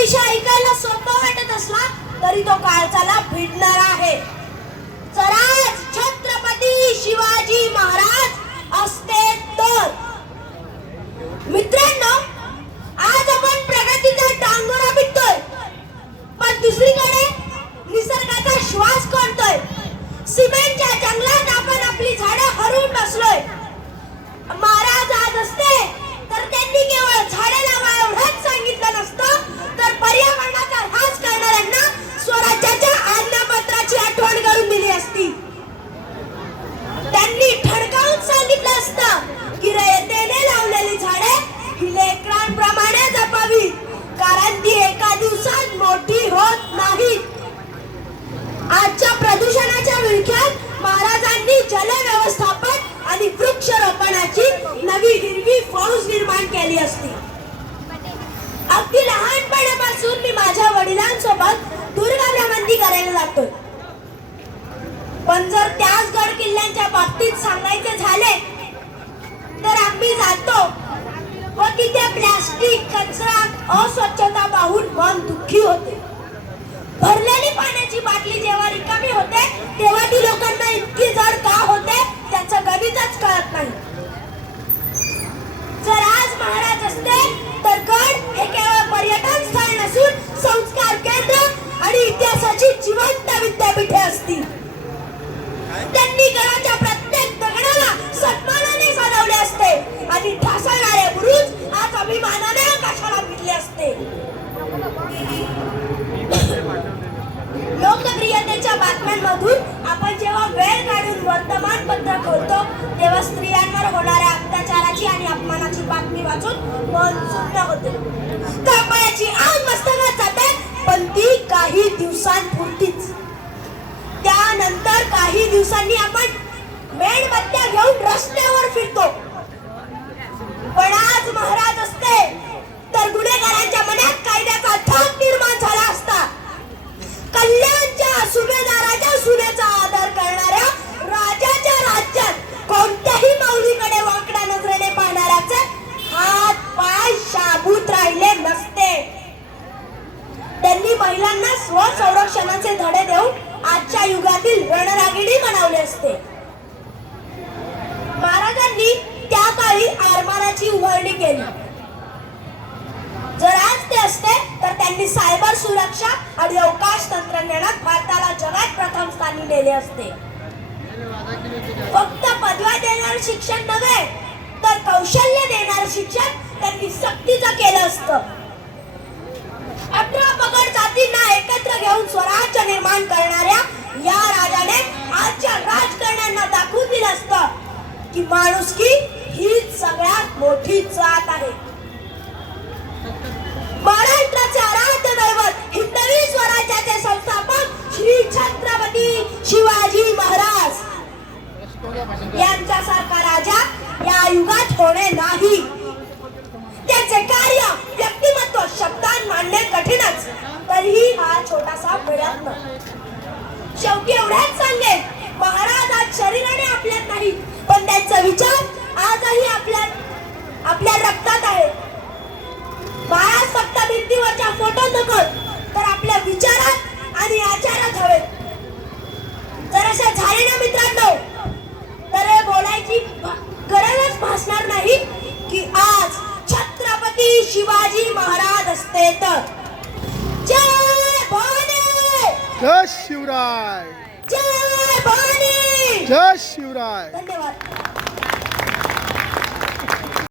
विषय ऐकायला सोपा वाटत असला तरी तो काळचाला भिडणार आहे. जर आज छत्रपती शिवाजी महाराज असते तर. मित्रांनो, आज आपण प्रगतीचा टांगोरा पिटतोय, पण दुसरीकडे निसर्गाचा श्वास कोंडतोय. सिमेंटच्या जंगलात आपण आपली झाडं हरवून बसलोय. महाराज आज असते तर त्यांनी केवळ झाडे लावा एवढंच सांगितलं नसतं, तर पर्यावरणाचा ऱ्हास करणाऱ्यांना स्वराज्याच्या आज्ञापत्राची आठवण करून दिली असती. त्यांनी ठणकावून सांगितलं असतं की रयतेने लावलेली झाडे ही लेकरांप्रमाणे जपावी, कारण ती एका दिवसात मोठी होत नाही. आजच्या प्रदूषणाच्या विळख्यात महाराजांनी जल व्यवस्थापन आणि वृक्षारोपणाची नवी हिरवी फौज निर्माण केली असती. अगदी लहानपणापासून मी माझ्या वडिलांसोबत दुर्गा भ्रमंती करायला जातोय. पण जर त्याच गड किल्ल्यांच्या बाबतीत सांगायचे झाले तर आम्ही जातो व तिथे प्लास्टिक, कचरा, अस्वच्छता पाहून मन दुःखी होते. भरलेली पाण्याची बाटली जेव्हा रिकामी होते तेव्हा ती लोकांना इतकी जड का होते त्याचं गणितच कळत नाही. जर आज महाराज असते तर गड हे केवळ पर्यटन स्थळ नसून संस्कार केंद्र आणि इतिहासाची जिवंत विद्यापीठे असती. त्यांनी गडाच्या प्रत्येक दगडाला सन्मानाने सजवले असते आणि ढासळणारे बुरुज आज अभिमानाने आकाशाला भिडले असते. लोकप्रियतेच्या बातम्यांमधून आपण जेव्हा वेळ काढून वर्तमानपत्र खोलतो तेव्हा स्त्रियांवर होणाऱ्या अत्याचाराची आणि अपमानाची बातमी वाचून मन सुन्न होते. कळपायाची आग मस्तकात जाते, पण ती काही दिवसांपुरतीच. त्यानंतर काही दिवसांनी आपण मेणबत्त्या घेऊन रस्त्यावर फिरतो. पण आज महाराज असते तर गुन्हेगारांच्या मनात कायद्याचा धाक निर्माण झाला असता. कल्याणच्या सुभेदाराच्या सुनेचा आदर करणाऱ्या राजाच्या राज्यात कोणत्याही माऊलीकडे वाकड्या नजरेने पाहणाऱ्याचे हात पाय शाबूत राहिले नसते. त्यांनी महिलांना स्वसंरक्षणाचे धडे देऊन आजच्या युगातील रणरागिणी बनवले असते. महाराजांनी त्या काळी आरमाराची उभारणी केली. जर आज ते असते तर त्यांनी सायबर सुरक्षा आणि अवकाश तंत्रज्ञानात भारताला जगात प्रथम स्थानी नेले असते. फक्त पदव्या देणारे शिक्षण नव्हे तर कौशल्य देणारे शिक्षण त्यांनी सक्तीचं केलं असतं. 18 पगड जातींना एकत्र घेऊन स्वराज्य निर्माण करणाऱ्या या राजाने आजच्या राजकारण्यांना दाखवून दिलं असतं की माणुसकी हीच सगळ्यात मोठी जात आहे. महाराष्ट्राचे आराध्य दैवत हिंदवी स्वराज्याचे संस्थापक श्री छत्रपती शिवाजी महाराज यांच्यासारखा राजा या युगात होणे नाही. त्याचे कार्य, व्यक्तिमत्व शब्दांत मांडणे कठीणच, तरीही हा छोटासा प्रयत्न. शेवटी एवढ्याच सांगेन, महाराज आज शरीराने आपल्यात नाही, पण त्यांचा विचार आजही आपल्या रक्तात आहे. महाराज फक्त भिंतीवरच्या फोटो नको तर आपल्या विचारात आणि आचारात हवेत. जर अशा झाले ना मित्रांनो तर हे बोलायची गरजच भासणार नाही की आज छत्रपती शिवाजी महाराज असते तर. जय भवानी, जय शिवराय, जय भवानी, जय शिवराय. धन्यवाद.